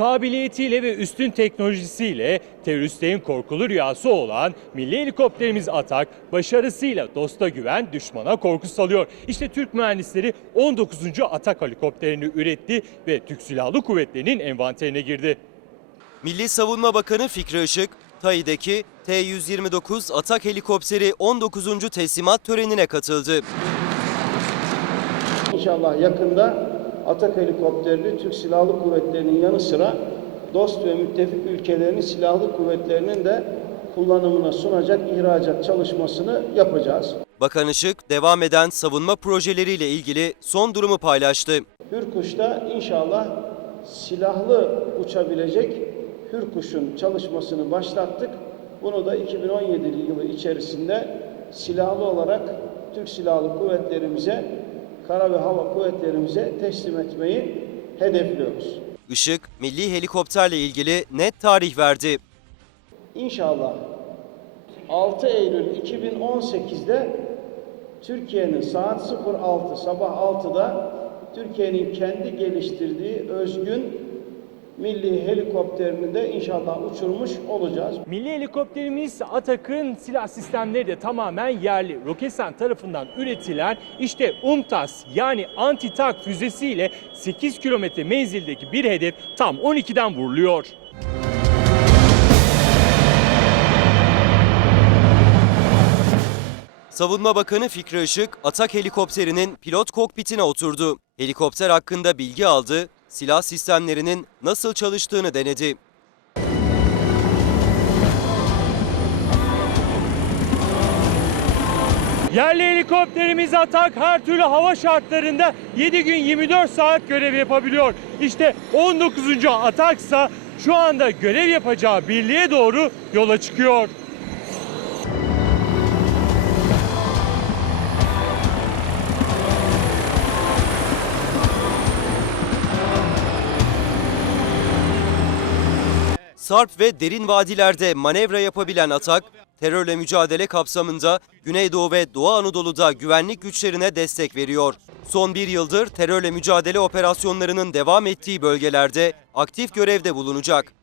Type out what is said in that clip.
Kabiliyetiyle ve üstün teknolojisiyle teröristlerin korkulu rüyası olan milli helikopterimiz Atak başarısıyla dosta güven düşmana korku salıyor. İşte Türk mühendisleri 19. Atak helikopterini üretti ve Türk Silahlı Kuvvetleri'nin envanterine girdi. Milli Savunma Bakanı Fikri Işık, Tayi'deki T-129 Atak helikopteri 19. teslimat törenine katıldı. İnşallah yakında Atak helikopterini Türk Silahlı Kuvvetleri'nin yanı sıra dost ve müttefik ülkelerinin silahlı kuvvetlerinin de kullanımına sunacak ihracat çalışmasını yapacağız. Bakan Işık, devam eden savunma projeleriyle ilgili son durumu paylaştı. Hürkuş'ta inşallah silahlı uçabilecek Hürkuş'un çalışmasını başlattık. Bunu da 2017 yılı içerisinde silahlı olarak Türk Silahlı Kuvvetlerimize, kara ve hava kuvvetlerimize teslim etmeyi hedefliyoruz. Işık, milli helikopterle ilgili net tarih verdi. İnşallah 6 Eylül 2018'de Türkiye'nin saat 06 sabah 6'da Türkiye'nin kendi geliştirdiği özgün milli helikopterini de inşallah uçurmuş olacağız. Milli helikopterimiz Atak'ın silah sistemleri de tamamen yerli. Roketsan tarafından üretilen işte UMTAS yani anti-tak füzesiyle 8 kilometre menzildeki bir hedef tam 12'den vuruluyor. Savunma Bakanı Fikri Işık, Atak helikopterinin pilot kokpitine oturdu. Helikopter hakkında bilgi aldı, silah sistemlerinin nasıl çalıştığını denedi. Yerli helikopterimiz Atak her türlü hava şartlarında 7 gün 24 saat görev yapabiliyor. İşte 19. Ataksa şu anda görev yapacağı birliğe doğru yola çıkıyor. Sarp ve derin vadilerde manevra yapabilen Atak, terörle mücadele kapsamında Güneydoğu ve Doğu Anadolu'da güvenlik güçlerine destek veriyor. Son bir yıldır terörle mücadele operasyonlarının devam ettiği bölgelerde aktif görevde bulunacak.